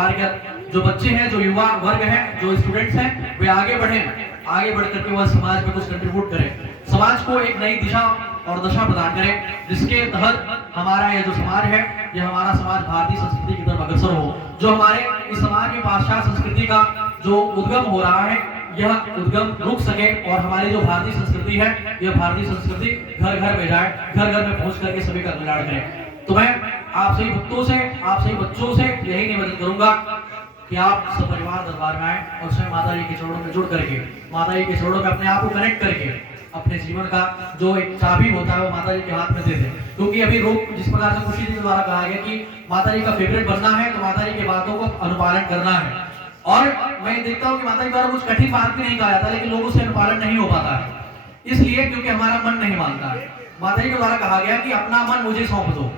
परिवार के जो बच्चे हैं, जो युवा वर्ग है, जो स्टूडेंट्स हैं, वे आगे बढ़े, आगे बढ़ करके वह समाज में कुछ कंट्रीब्यूट करें, समाज को एक नई दिशा और दशा प्रदान करें, जिसके तहत हमारा यह जो समाज है, यह हमारा समाज भारतीय संस्कृति की तरफ अग्रसर हो। जो हमारे इस समाज में पाश्चात्य संस्कृति का जो उद्गम हो रहा है, यह उद्गम रुक सके और हमारी जो भारतीय संस्कृति है, यह भारतीय संस्कृति घर घर में जाए, घर घर में पहुंच करके सभी का कल्याण करे। तो मैं आप सभी भक्तों से, आप सभी बच्चों से यही निवेदन करूंगा कि आप सपरिवार दरबार में आए और स्वयं माता जी के चरणों में जुड़ करके, माता जी के चरणों में अपने आप को कनेक्ट करके अपने जीवन का जो एक चाबी होता है वो माता जी के हाथ में दे दे। क्योंकि अभी लोग जिस प्रकार से खुशी जी के द्वारा कहा गया कि माता जी का फेवरेट बनना है तो माता जी की बातों को अनुपालन करना है। और मैं देखता हूँ कि माता जी द्वारा कुछ कठिन बात भी नहीं कहा जाता, लेकिन लोगों से अनुपालन नहीं हो पाता है, इसलिए क्योंकि हमारा मन नहीं मानता है। माता जी के द्वारा कहा गया कि अपना मन मुझे सौंप दो।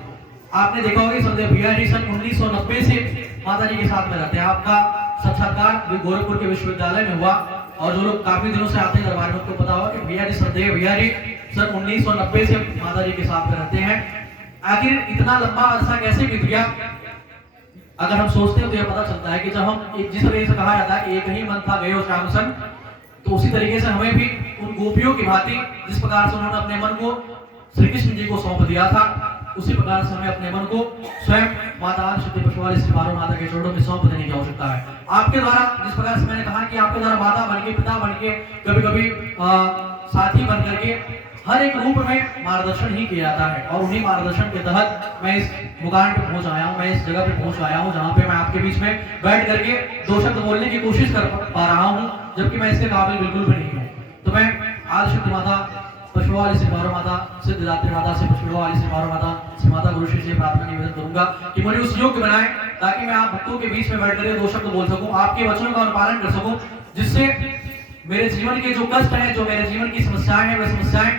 आपने देखा होगा संजय भैया जी सन 1990 से माता जी के साथ में रहते हैं। आपका साक्षात्कार गोरखपुर के विश्वविद्यालय में हुआ और जो लोग काफी दिनों से आते हैं दरबार में उनको पता होगा कि भैया जी संजय भैया जी सन 1990 से माता जी के साथ में रहते हैं। आखिर इतना लंबा अरसा कैसे बीत गया, अगर हम सोचते हैं तो यह पता चलता है कि जब हम जिस तरीके से कहा जाता है कि एक ही मन था गयो श्याम सन, तो उसी तरीके से हमें भी उन गोपियों की भांति जिस प्रकार से उन्होंने अपने मन को श्री कृष्ण जी को सौंप दिया था, उसी प्रकार से हमें अपने मन को स्वयं माता आदिशक्ति पशुवाली श्री पार्वती माता के चरणों में सौंप देने की आवश्यकता है। आपके द्वारा जिस प्रकार से मैंने कहा कि आपके द्वारा माता बन के, पिता बन के, कभी कभी साथी बन करके हर एक रूप में मार्गदर्शन ही किया जाता है। और उन्हीं मार्गदर्शन के तहत मैं इस मुकाम पे पहुंच आया हूं, मैं इस जगह पे पहुंच आया हूं जहां पे मैं आपके बीच में बैठ करके दो शब्द बोलने की कोशिश कर पा रहा हूं, जबकि मैं इसके काबिल बिल्कुल भी नहीं हूं। तो मैं आदिशक्ति माता पशुवाली श्री पार्वती माता, सिद्धदात्री माता से पशुवाली श्री पार्वती माता, श्री माता गुरुश्री से प्रार्थना निवेदन करूंगा कि मुझे उस योग्य बनाए ताकि मैं आप भक्तों के बीच में बैठ कर दो शब्द बोल सकूं, आपके वचनों का अनुपालन कर सकूं, जिससे मेरे जीवन के जो कष्ट हैं, जो मेरे जीवन की समस्याएं हैं, वे समस्याएं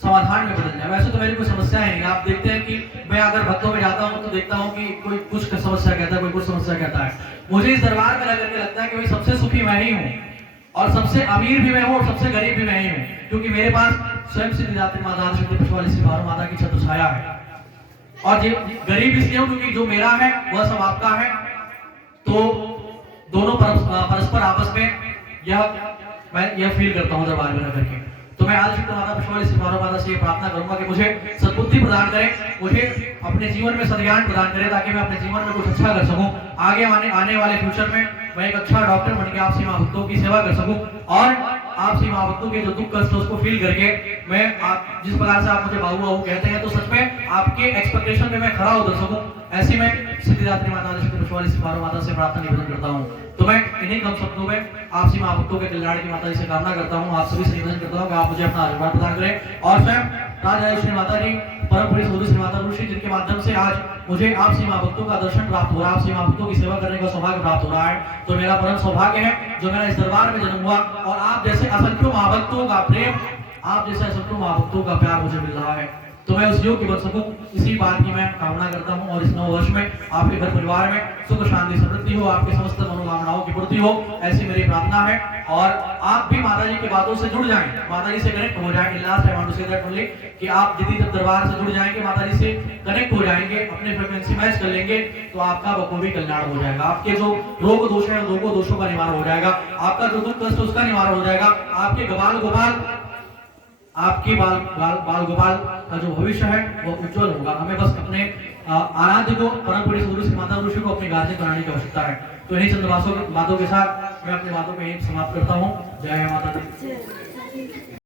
समाधान में बदल जाए। वैसे तो मेरी कोई समस्या है नहीं। आप देखते हैं कि मैं अगर भक्तों में जाता हूं तो देखता हूं कि कोई कुछ समस्या कहता है, कोई कुछ समस्या कहता है। मुझे इस दरबार में रह करके लगता है कि भाई सबसे सुखी मैं ही हूं और सबसे अमीर भी मैं हूं और सबसे गरीब भी मैं ही हूं, क्योंकि मेरे पास स्वयं सिद्धदात्री माता आदिशक्ति पशुवाली श्री पार्वती माता की छत्र छाया है। और ये गरीब इसलिए हूं क्योंकि जो मेरा है वह सब आपका है, तो दोनों परस्पर आपस में मैं यह फील करता हूं दरबार में रह करके। तो मैं आदिशक्ति माता पशुवाली श्री पार्वती माता से प्रार्थना करूंगा कि मुझे सद्बुद्धि प्रदान करें, मुझे अपने जीवन में सद्ज्ञान प्रदान करें, ताकि मैं अपने जीवन में कुछ अच्छा कर सकूं। आगे आने वाले फ्यूचर में मैं एक अच्छा डॉक्टर बन के आपसी मां भक्तों की सेवा कर सकूं और आपसी मां भक्तों के जो दुख कष्ट उसको फील करके मैं आप जिस प्रकार से आप मुझे बाबू बाबू कहते हैं, तो सच में आपके एक्सपेक्टेशन में मैं खरा उतर सकूं, ऐसी मैं सिद्धिदात्री माता आदिशक्ति पशुवाली श्री पार्वती माता से प्रार्थना निवेदन करता हूं। तो मैं इन्हीं कम शब्दों में आपसी मां भक्तों के कल्याण की माता जी से कामना करता हूं, आप सभी से निवेदन करता हूं कि आप मुझे अपना आशीर्वाद प्रदान करें और स्वयं राजराजेश्वरी माता जी, परम पूज्य सदगुरु श्री माता गुरुश्री, जिनके माध्यम से आज मुझे आपसी मां भक्तों का दर्शन प्राप्त हो रहा है, आपसी मां भक्तों की सेवा करने का सौभाग्य प्राप्त हो रहा है, तो मेरा परम सौभाग्य है जो मेरा इस दरबार में जन्म हुआ और आप जैसे असंख्यों मां भक्तों का प्रेम, आप जैसे असंख्यों मां भक्तों का प्यार मुझे मिल रहा है। तो मैं उस योग्य बन सकूं, इसी बात की मैं कामना करता हूं और इस नव वर्ष में आपके घर परिवार में सुख शांति समृद्धि हो, आपके समस्त मनोकामनाओं की पूर्ति हो, ऐसी मेरी प्रार्थना है। और आप भी माता जी की बातों से जुड़ जाएं, माता जी से कनेक्ट हो जाएं। Last I want to say that only कि आप यदि जब दरबार से जुड़ जाएंगे, माता जी से कनेक्ट हो जाएंगे, अपने फ्रीक्वेंसी मैच कर लेंगे, तो आपका बखूबी कल्याण हो जाएगा। आपके जो रोग दोष है, रोगों दोषों का निवारण हो जाएगा, आपका जो दुख कष्ट उसका निवारण हो जाएगा, आपके आपके बाल गोपाल का जो भविष्य है वो उज्जवल होगा। हमें बस अपने आराध्य को, परम पूज्य सदगुरु श्री माता गुरुश्री को अपने गार्जियन बनाने की आवश्यकता है। तो इन्हीं चंद बातों के साथ मैं अपनी बातों को यहीं समाप्त करता हूँ। जय माता दी।